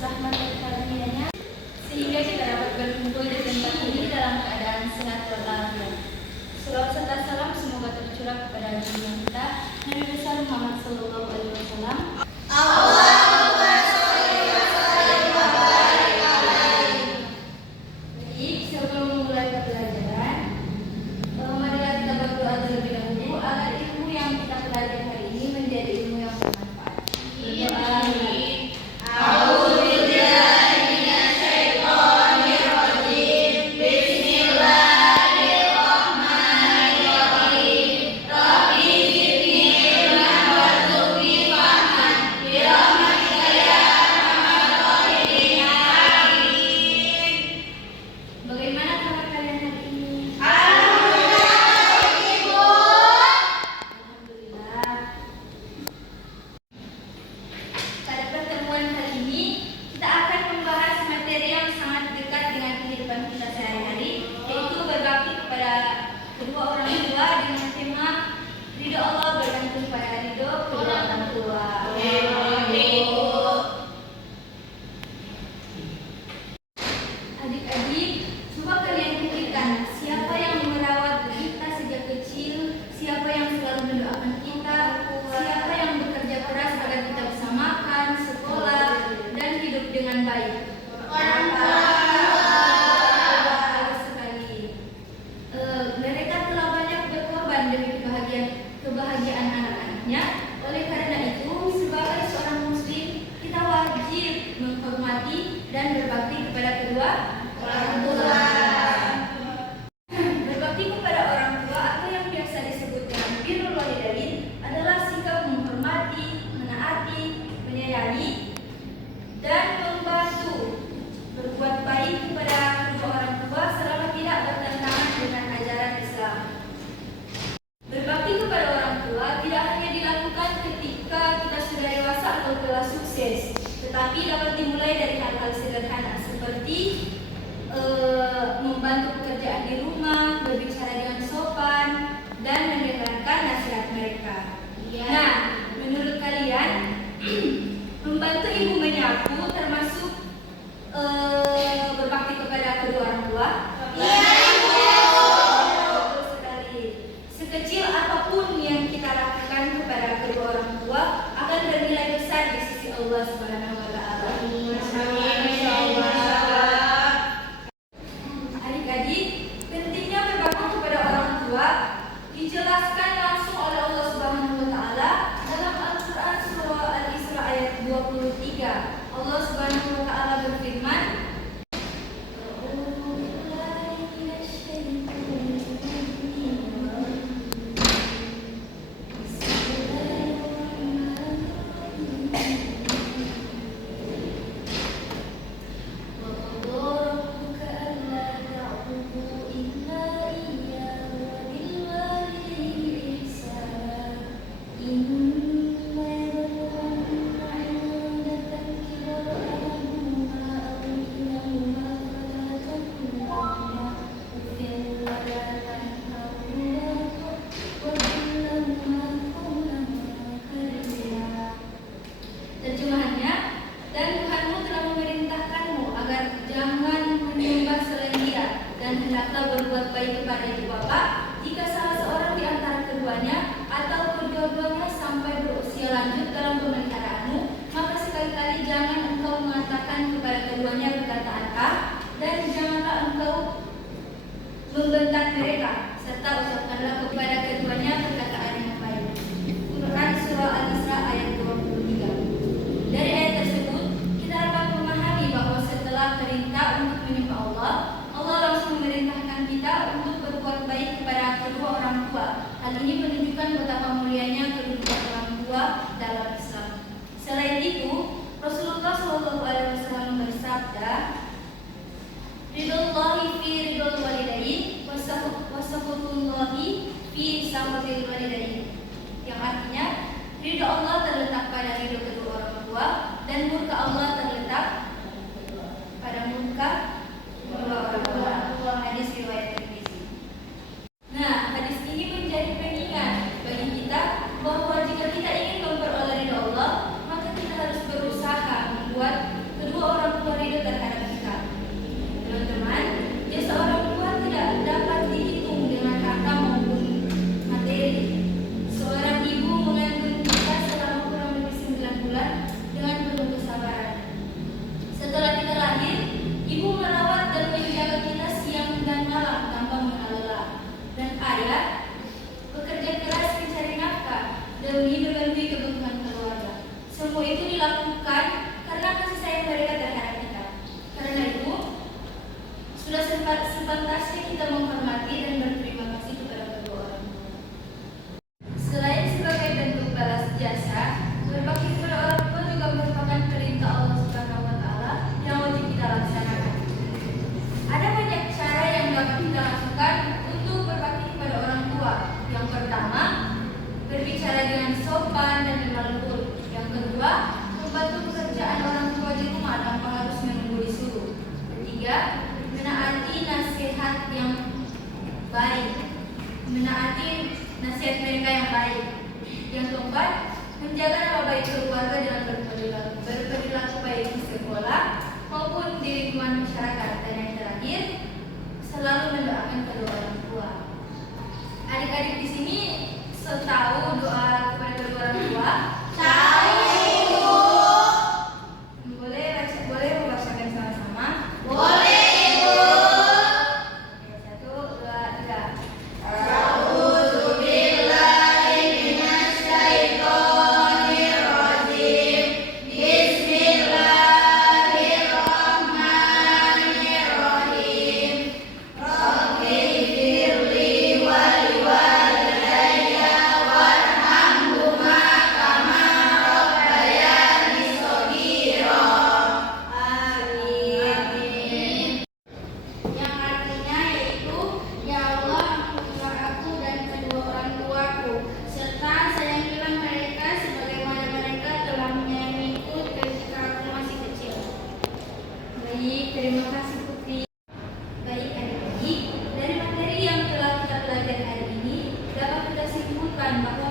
rahmat dan karunia-Nya sehingga kita dapat berkumpul di tempat ini dalam keadaan sehat walafiat. Salawat serta salam semoga tercurah kepada junjungan kita Nabi besar Muhammad sallallahu alaihi wasallam. Allahumma sholli wa sallim wa barik alaihi. Baik, sebelum memulai pembelajaran, marilah kita berdoa terlebih dahulu agar ilmu yang kita pelajari hari ini menjadi ilmu yang bermanfaat. Berdoa. Kebahagiaan anak-anaknya. Oleh karena itu, sebagai seorang muslim, kita wajib menghormati dan berbakti kepada kedua orang tua. Berbakti kepada orang tua atau yang biasa disebut dengan birrul walidain adalah sikap menghormati, menaati, menyayangi, dan membantu berbuat baik kepada kedua orang tua selama tidak bertentangan dengan ajaran Islam. Berbakti kepada orang tua tidak hanya dilakukan ketika kita sudah dewasa atau telah sukses, tetapi dapat dimulai dari hal-hal sederhana seperti membantu pekerjaan di rumah, berbicara dengan sopan, dan mendengarkan nasihat mereka. Nah, menurut kalian, membantu ibu menyapu termasuk berbakti kepada kedua orang tua? Sekecil apapun yang kita lakukan kepada kedua orang tua akan bernilai besar di sisi Allah Subhanahu wa taala. Adik-adik, pentingnya berbakti kepada orang tua dijelaskan langsung oleh Allah Subhanahu wa taala dalam Al-Qur'an surah Al-Isra ayat 23. Allah Subhanahu wa taala berfirman, terjemahannya, dan Tuhanmu telah memerintahkanmu agar jangan menyembah selain Dia, dan hendaklah berbuat baik kepada ibu bapa jika salah seorang di antara keduanya atau kedua-duanya sampai berusia lanjut dalam pemeliharaanmu, maka sekali-kali jangan engkau mengatakan kepada keduanya perkataan "ah", dan janganlah engkau membentak mereka, serta ucapkanlah kepada keduanya perkataan yang baik. Quran surah Al-Isra ayat 23. Dari ayat tersebut, kita dapat memahami bahwa setelah perintah untuk menyembah Allah, Allah langsung memerintahkan kita untuk berbuat baik kepada kedua orang tua. Hal ini menunjukkan betapa mulianya kedudukan orang tua dalam Islam. Selain itu, Rasulullah SAW bersabda, "Ridhollahi fi ridhol walidain, wasakhutullahi fi sakhatil walidain." Yang artinya, ridho Allah terletak pada ridho kedua orang tua dan murka Allah terletak pada murka kedua orang tua. Hadis riwayat Tirmizi. Nah, hadis ini menjadi pengingat bagi kita bahwa jika kita ingin memperoleh ridho Allah, maka kita harus berusaha membuat kedua berkorban, menjaga nama baik keluarga dengan berperilaku baik di sekolah maupun di lingkungan masyarakat, dan yang terakhir selalu mendoakan kedua orang tua. Adik-adik di sini tahu doa kepada kedua orang tua? Tahu, Ibu. Boleh membacakan sama-sama? Boleh, Ibu. Oke, 1, 2, 3. A'udzubillahiminasyaitonirrajim. Bismillahirrahmanirrahim. Rabbighfirli wa liwalidayya warhamhuma kama rabbayani shaghira. Amin. Yang artinya yaitu, ya Allah, ampunilah aku dan kedua orang tuaku, serta sayangilah mereka sebagaimana mereka telah menyayangiku ketika aku masih kecil. Baik, terima kasih Putri. Baik adik-adik, dari materi yang telah kita pelajari hari ini dapat kita simpulkan bahwa